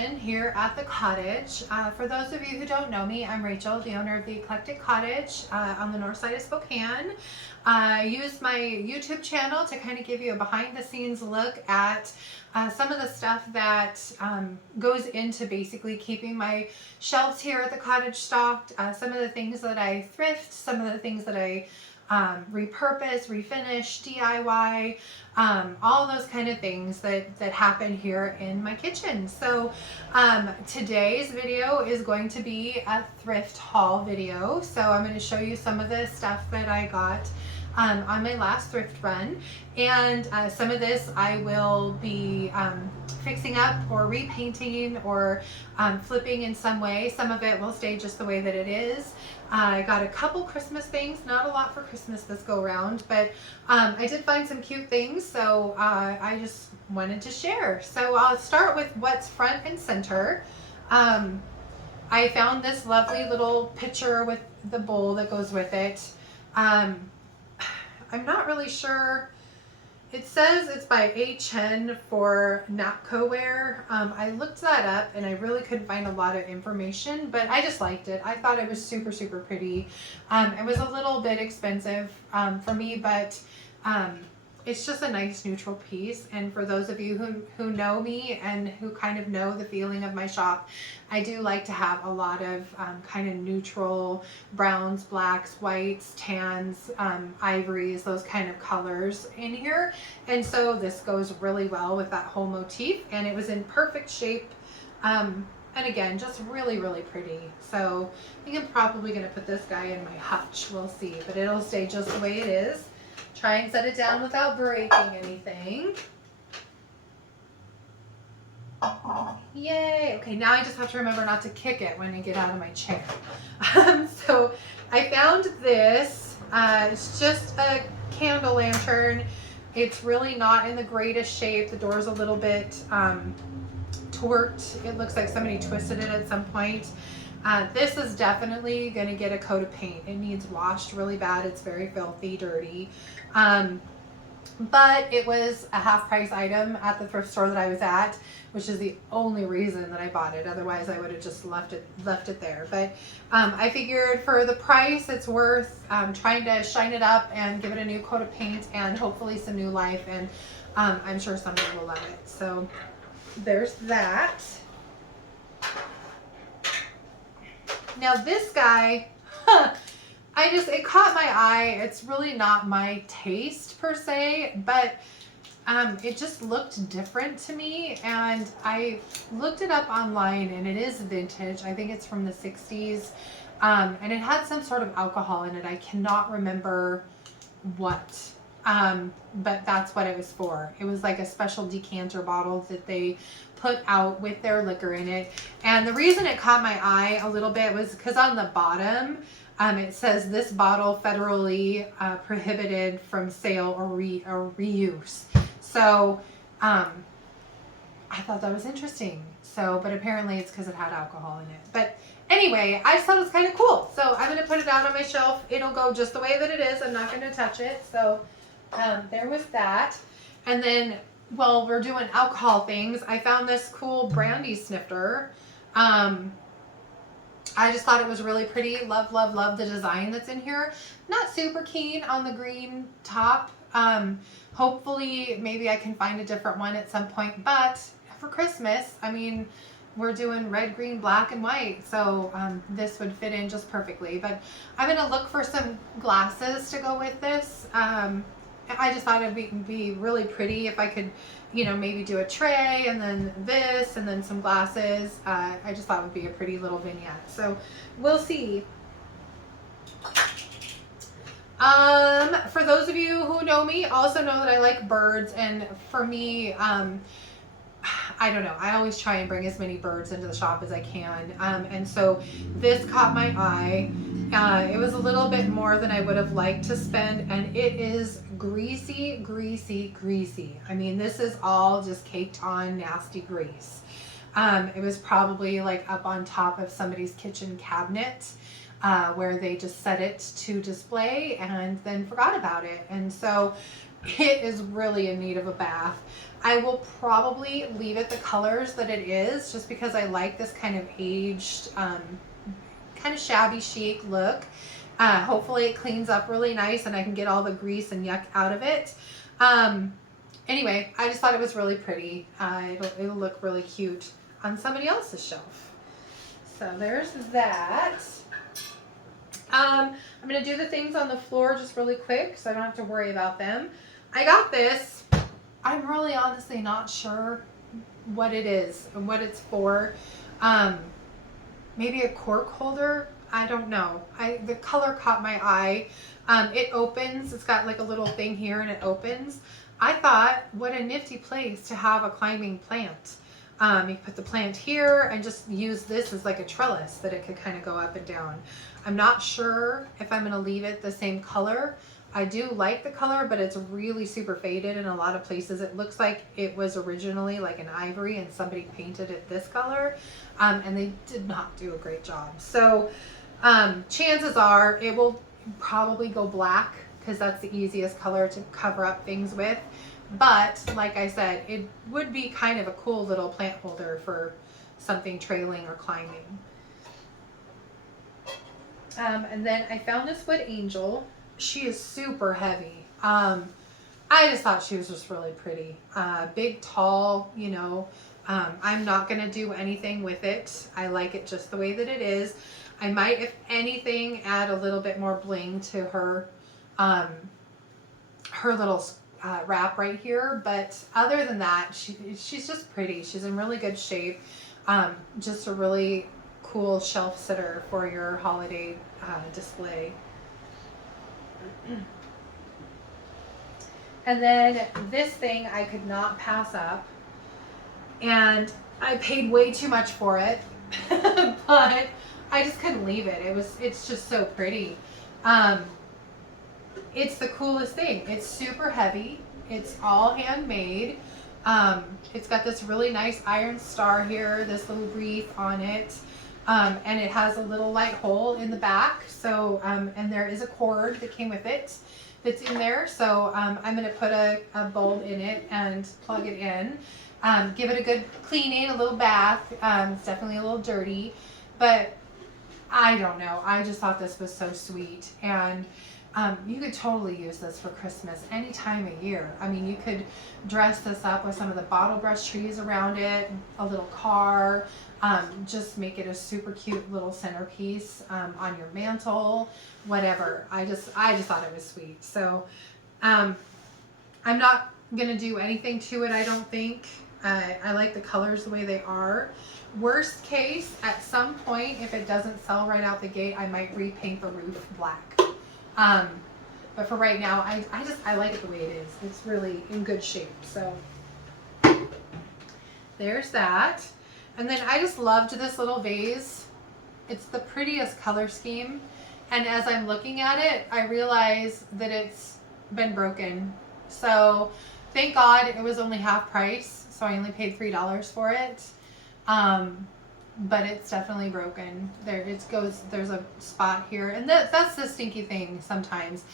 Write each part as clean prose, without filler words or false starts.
fashion here at the cottage. For those of you who don't know me, I'm Rachel, the owner of the Eclectic Cottage on the north side of Spokane. I use my YouTube channel to kind of give you a behind the scenes look at some of the stuff that goes into basically keeping my shelves here at the cottage stocked, some of the things that I thrift, some of the things that I repurpose, refinish, DIY, all those kind of things that happen here in my kitchen. So today's video is going to be a thrift haul video. So I'm going to show you some of the stuff that I got on my last thrift run, and some of this I will be fixing up or repainting or flipping in some way. Some of it will stay just the way that it is. I got a couple Christmas things, not a lot for Christmas this go around, but I did find some cute things, so I just wanted to share. So I'll start with what's front and center. I found this lovely little pitcher with the bowl that goes with it. I'm not really sure. It says it's by H.N. for Napco-ware. I looked that up and I really couldn't find a lot of information, but I just liked it. I thought it was super, super pretty. It was a little bit expensive for me, but it's just a nice neutral piece. And for those of you who know me and who kind of know the feeling of my shop, I do like to have a lot of kind of neutral browns, blacks, whites, tans, ivories, those kind of colors in here. And so this goes really well with that whole motif, and it was in perfect shape. And again, just really, really pretty. So I think I'm probably going to put this guy in my hutch. We'll see, but it'll stay just the way it is. Try and set it down without breaking anything. Yay! Okay, now I just have to remember not to kick it when I get out of my chair. So I found this. It's just a candle lantern. It's really not in the greatest shape. The door's a little bit torqued. It looks like somebody twisted it at some point. This is definitely going to get a coat of paint. It needs washed really bad. It's very filthy, dirty. But it was a half price item at the thrift store that I was at, which is the only reason that I bought it. Otherwise I would have just left it there. But I figured for the price, it's worth trying to shine it up and give it a new coat of paint and hopefully some new life. And I'm sure somebody will love it. So there's that. Now this guy, it caught my eye. It's really not my taste per se, but it just looked different to me, and I looked it up online, and it is vintage. I think it's from the 60s, and it had some sort of alcohol in it. I cannot remember what, but that's what it was for. It was like a special decanter bottle that they put out with their liquor in it. And the reason it caught my eye a little bit was because on the bottom, it says this bottle federally prohibited from sale or reuse. So I thought that was interesting. So, but apparently it's because it had alcohol in it. But anyway, I just thought it was kind of cool. So I'm going to put it out on my shelf. It'll go just the way that it is. I'm not going to touch it. So there was that. And then while we're doing alcohol things, I found this cool brandy snifter. I just thought it was really pretty. Love, love, love the design that's in here. Not super keen on the green top. Hopefully, maybe I can find a different one at some point. But for Christmas, I mean, we're doing red, green, black, and white. So this would fit in just perfectly. But I'm going to look for some glasses to go with this. I just thought it'd be really pretty if I could, you know, maybe do a tray and then this and then some glasses. I just thought it would be a pretty little vignette. So we'll see. For those of you who know me, also know that I like birds. And for me, I don't know, I always try and bring as many birds into the shop as I can. And so this caught my eye. It was a little bit more than I would have liked to spend, and it is greasy, greasy, greasy. I mean, this is all just caked on nasty grease. It was probably like up on top of somebody's kitchen cabinet where they just set it to display and then forgot about it. And so it is really in need of a bath. I will probably leave it the colors that it is just because I like this kind of aged, kind of shabby chic look. Hopefully it cleans up really nice and I can get all the grease and yuck out of it. Anyway, I just thought it was really pretty. It'll look really cute on somebody else's shelf. So there's that. I'm going to do the things on the floor just really quick so I don't have to worry about them. I got this. I'm really honestly not sure what it is and what it's for. Maybe a cork holder. I don't know. The color caught my eye. It opens. It's got like a little thing here and it opens. I thought, what a nifty place to have a climbing plant. You put the plant here and just use this as like a trellis that it could kind of go up and down. I'm not sure if I'm going to leave it the same color. I do like the color, but it's really super faded in a lot of places. It looks like it was originally like an ivory and somebody painted it this color, and they did not do a great job. So chances are it will probably go black because that's the easiest color to cover up things with. But like I said, it would be kind of a cool little plant holder for something trailing or climbing. And then I found this wood angel. She is super heavy. I just thought she was just really pretty. Big, tall, you know. I'm not going to do anything with it. I like it just the way that it is. I might, if anything, add a little bit more bling to her, her little wrap right here. But other than that, she's just pretty. She's in really good shape. Just a really cool shelf sitter for your holiday display. And then this thing I could not pass up, and I paid way too much for it, but I just couldn't leave it. It's just so pretty. It's the coolest thing. It's super heavy. It's all handmade. It's got this really nice iron star here, this little wreath on it. And it has a little light hole in the back. So, and there is a cord that came with it that's in there. So I'm going to put a bulb in it and plug it in. Give it a good cleaning, a little bath. It's definitely a little dirty, but I don't know. I just thought this was so sweet. And you could totally use this for Christmas any time of year. I mean, you could dress this up with some of the bottle brush trees around it, a little car, just make it a super cute little centerpiece on your mantle, whatever. I just thought it was sweet. So I'm not gonna do anything to it, I don't think. I like the colors the way they are. Worst case, at some point, if it doesn't sell right out the gate, I might repaint the roof black. But for right now, I like it the way it is. It's really in good shape. So there's that. And then I just loved this little vase. It's the prettiest color scheme. And as I'm looking at it, I realize that it's been broken. So thank God it was only half price. So I only paid $3 for it. But it's definitely broken. There's a spot here. And that's the stinky thing sometimes.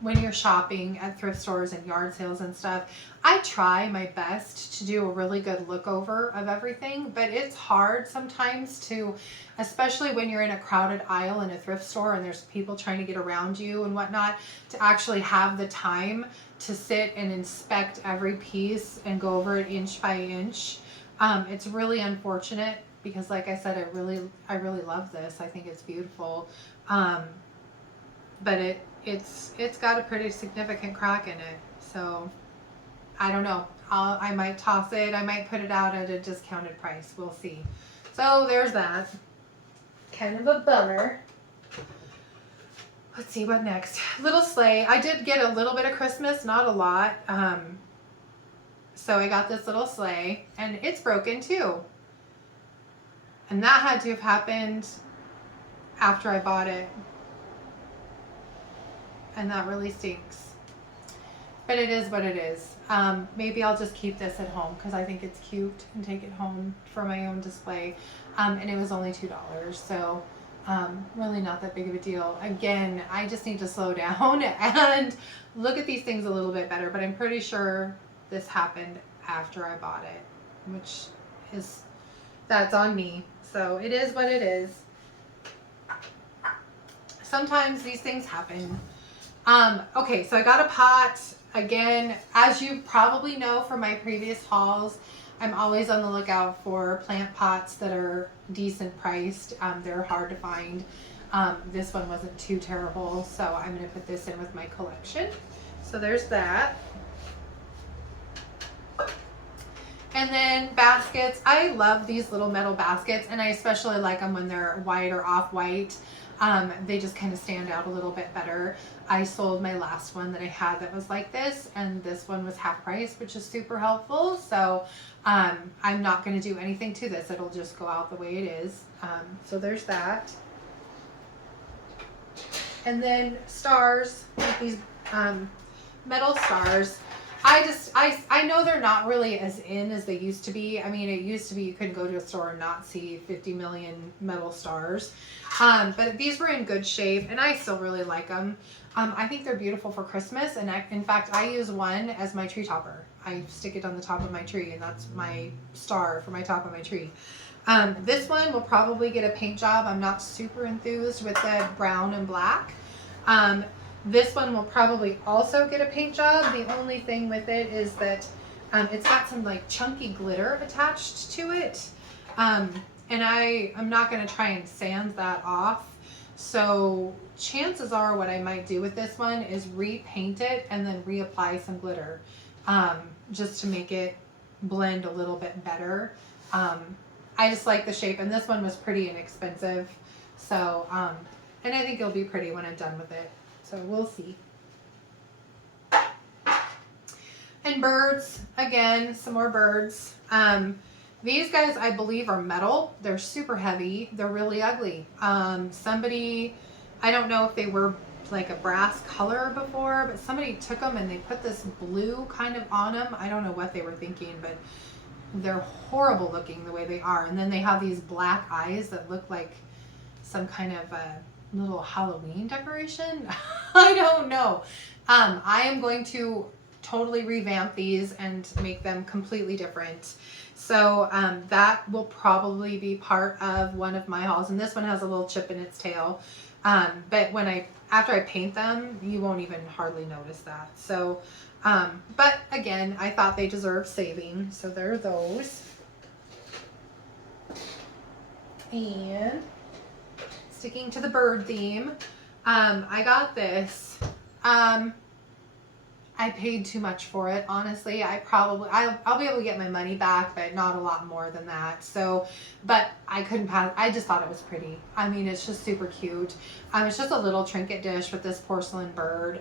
When you're shopping at thrift stores and yard sales and stuff, I try my best to do a really good look over of everything, but it's hard sometimes to, especially when you're in a crowded aisle in a thrift store and there's people trying to get around you and whatnot, to actually have the time to sit and inspect every piece and go over it inch by inch. It's really unfortunate because, like I said, I really love this. I think it's beautiful. But it's got a pretty significant crack in it. So I don't know. I might toss it. I might put it out at a discounted price. We'll see. So there's that. Kind of a bummer. Let's see what next. Little sleigh. I did get a little bit of Christmas, not a lot. So I got this little sleigh, and it's broken too. And that had to have happened after I bought it. And that really stinks. But it is what it is. Maybe I'll just keep this at home because I think it's cute and take it home for my own display. And it was only $2. So Really not that big of a deal. Again, I just need to slow down and look at these things a little bit better, but I'm pretty sure this happened after I bought it, which is, that's on me. So it is what it is. Sometimes these things happen. Okay, so I got a pot. Again, as you probably know from my previous hauls, I'm always on the lookout for plant pots that are decent priced. They're hard to find. This one wasn't too terrible, so I'm going to put this in with my collection. So there's that. And then baskets. I love these little metal baskets, and I especially like them when they're white or off-white. They just kind of stand out a little bit better. I sold my last one that I had that was like this, and this one was half price, which is super helpful. So I'm not going to do anything to this. It'll just go out the way it is. So there's that. And then stars, like these metal stars. I know they're not really as in as they used to be. I mean, it used to be you couldn't go to a store and not see 50 million metal stars. But these were in good shape, and I still really like them. I think they're beautiful for Christmas, and in fact, I use one as my tree topper. I stick it on the top of my tree, and that's my star for my top of my tree. This one will probably get a paint job. I'm not super enthused with the brown and black. This one will probably also get a paint job. The only thing with it is that it's got some like chunky glitter attached to it. And I'm not going to try and sand that off. So chances are what I might do with this one is repaint it and then reapply some glitter just to make it blend a little bit better. I just like the shape, and this one was pretty inexpensive. So, and I think it'll be pretty when I'm done with it. So we'll see. And birds, again, some more birds. These guys, I believe, are metal. They're super heavy. They're really ugly. Somebody, I don't know if they were like a brass color before, but somebody took them and they put this blue kind of on them. I don't know what they were thinking, but they're horrible looking the way they are. And then they have these black eyes that look like some kind of a little Halloween decoration. I don't know. I am going to totally revamp these and make them completely different. So that will probably be part of one of my hauls. And this one has a little chip in its tail. But after I paint them, you won't even hardly notice that. So, but again, I thought they deserved saving. So there are those. And sticking to the bird theme, I got this. I paid too much for it, honestly. I'll be able to get my money back, but not a lot more than that. So, but I couldn't pass. I just thought it was pretty. I mean, it's just super cute. It's just a little trinket dish with this porcelain bird.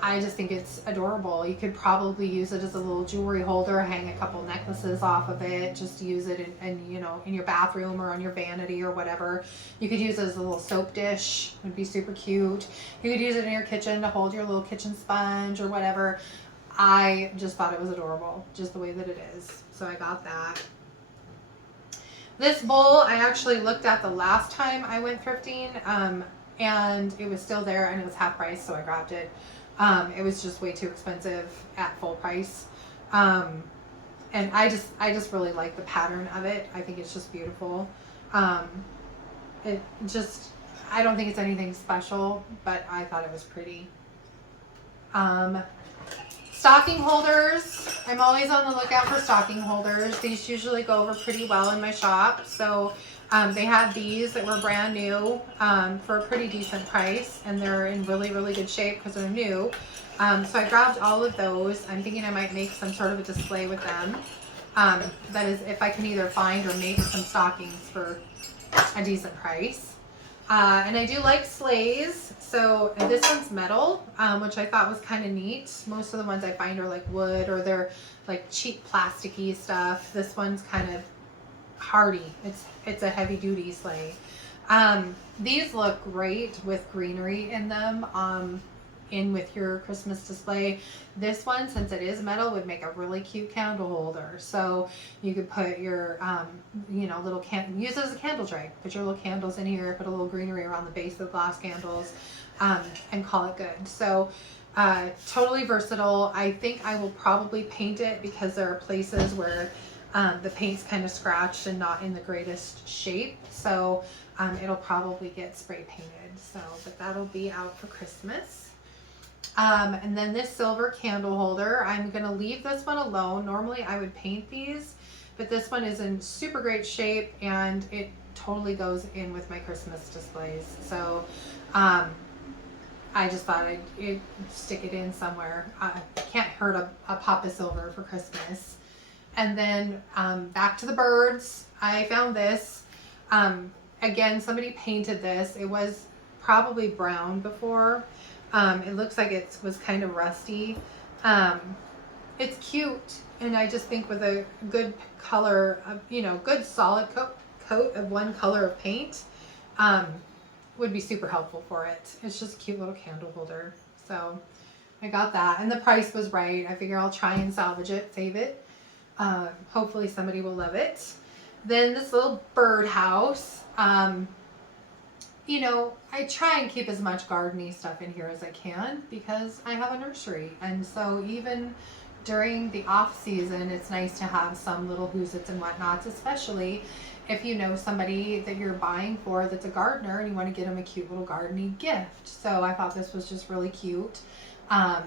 I just think it's adorable. You could probably use it as a little jewelry holder, hang a couple necklaces off of it, just use it in your bathroom or on your vanity or whatever. You could use it as a little soap dish. It would be super cute. You could use it in your kitchen to hold your little kitchen sponge or whatever. I just thought it was adorable, just the way that it is. So I got that. This bowl I actually looked at the last time I went thrifting, and it was still there and it was half price, so I grabbed it. It was just way too expensive at full price. And I just really like the pattern of it. I think it's just beautiful. I don't think it's anything special, but I thought it was pretty. Stocking holders. I'm always on the lookout for stocking holders. These usually go over pretty well in my shop. So they had these that were brand new for a pretty decent price, and they're in really, really good shape because they're new. So I grabbed all of those. I'm thinking I might make some sort of a display with them. That is, if I can either find or make some stockings for a decent price. And I do like sleighs. So this one's metal, which I thought was kind of neat. Most of the ones I find are like wood, or they're like cheap plasticky stuff. This one's kind of hardy. It's a heavy duty sleigh. These look great with greenery in them. in with your Christmas display. This one, since it is metal, would make a really cute candle holder. So you could put your, little use it as a candle tray. Put your little candles in here, put a little greenery around the base of the glass candles, and call it good. So totally versatile. I think I will probably paint it because there are places where the paint's kind of scratched and not in the greatest shape. So it'll probably get spray painted. So, but that'll be out for Christmas. And then this silver candle holder, I'm going to leave this one alone. Normally I would paint these, but this one is in super great shape and it totally goes in with my Christmas displays. So I just thought I'd stick it in somewhere. Can't hurt a pop of silver for Christmas. And then back to the birds. I found this. Again, somebody painted this. It was probably brown before. It looks like it was kind of rusty. It's cute, and I just think with a good color, good solid coat of one color of paint, would be super helpful for it. It's just a cute little candle holder. So I got that, and the price was right. I figure I'll try and salvage it, save it. Hopefully somebody will love it. Then this little birdhouse. I try and keep as much gardening stuff in here as I can because I have a nursery. And so even during the off season, it's nice to have some little who's-its and whatnots, especially if you know somebody that you're buying for that's a gardener and you want to get them a cute little gardening gift. So I thought this was just really cute. And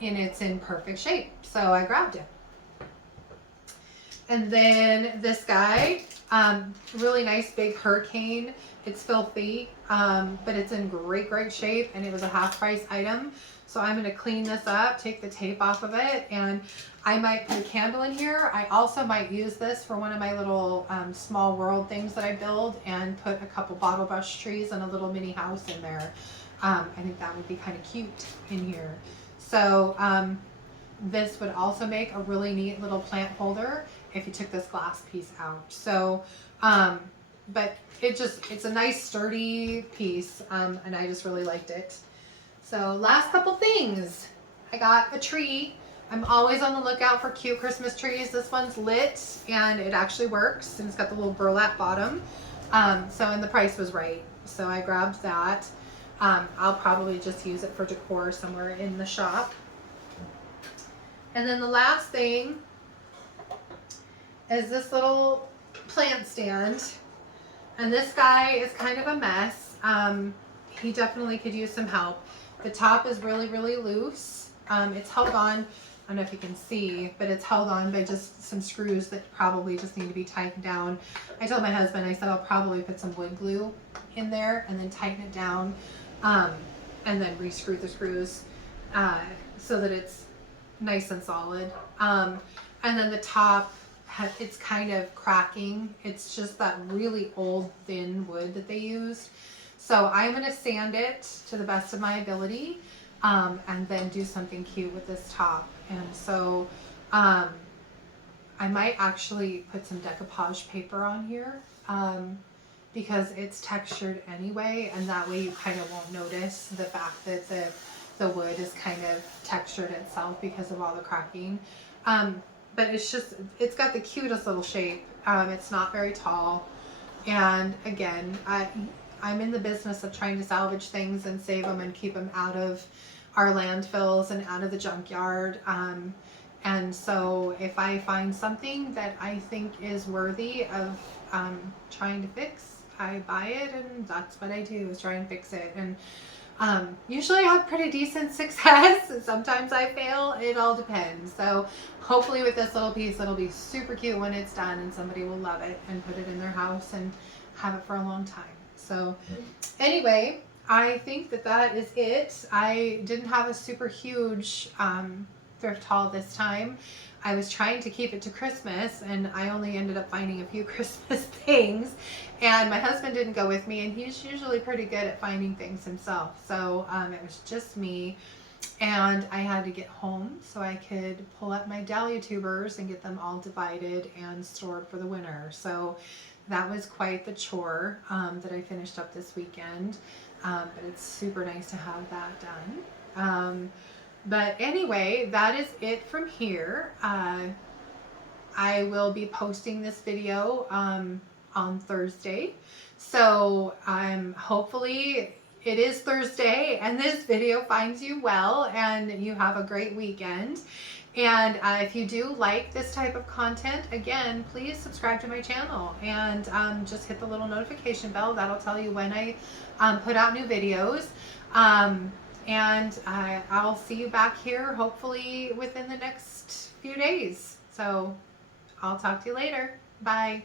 it's in perfect shape. So I grabbed it. And then this guy, really nice big hurricane. It's filthy, but it's in great shape, and it was a half price item. So I'm going to clean this up, take the tape off of it, and I might put a candle in here. I also might use this for one of my little small world things that I build and put a couple bottle brush trees and a little mini house in there. I think that would be kind of cute in here. So this would also make a really neat little plant holder if you took this glass piece out. So, but it's a nice sturdy piece, and I just really liked it. So last couple things. I got a tree. I'm always on the lookout for cute Christmas trees. This one's lit and it actually works, and it's got the little burlap bottom. And the price was right. So I grabbed that. I'll probably just use it for decor somewhere in the shop. And then the last thing is this little plant stand. And this guy is kind of a mess. He definitely could use some help. The top is really loose. It's held on, I don't know if you can see, but it's held on by just some screws that probably just need to be tightened down. I told my husband, I said I'll probably put some wood glue in there and then tighten it down, and then re-screw the screws so that it's nice and solid. And then the top, it's kind of cracking. It's just that really old thin wood that they used. So I'm going to sand it to the best of my ability, and then do something cute with this top. And so I might actually put some decoupage paper on here, because it's textured anyway, and that way you kind of won't notice the fact that the wood is kind of textured itself because of all the cracking. But it's got the cutest little shape. It's not very tall. And again, I'm in the business of trying to salvage things and save them and keep them out of our landfills and out of the junkyard. And so if I find something that I think is worthy of trying to fix, I buy it, and that's what I do, is try and fix it. And usually I have pretty decent success. Sometimes I fail. It all depends. So hopefully with this little piece, it'll be super cute when it's done, and somebody will love it and put it in their house and have it for a long time. So anyway, I think that is it. I didn't have a super huge thrift haul this time. I was trying to keep it to Christmas, and I only ended up finding a few Christmas things, and my husband didn't go with me, and he's usually pretty good at finding things himself. So it was just me, and I had to get home so I could pull up my dahlia tubers and get them all divided and stored for the winter. So that was quite the chore that I finished up this weekend, but it's super nice to have that done. But anyway, that is it from here. I will be posting this video on Thursday. So hopefully it is Thursday and this video finds you well and you have a great weekend. And if you do like this type of content, again, please subscribe to my channel and just hit the little notification bell. That'll tell you when I put out new videos. And I'll see you back here hopefully within the next few days. So I'll talk to you later. Bye.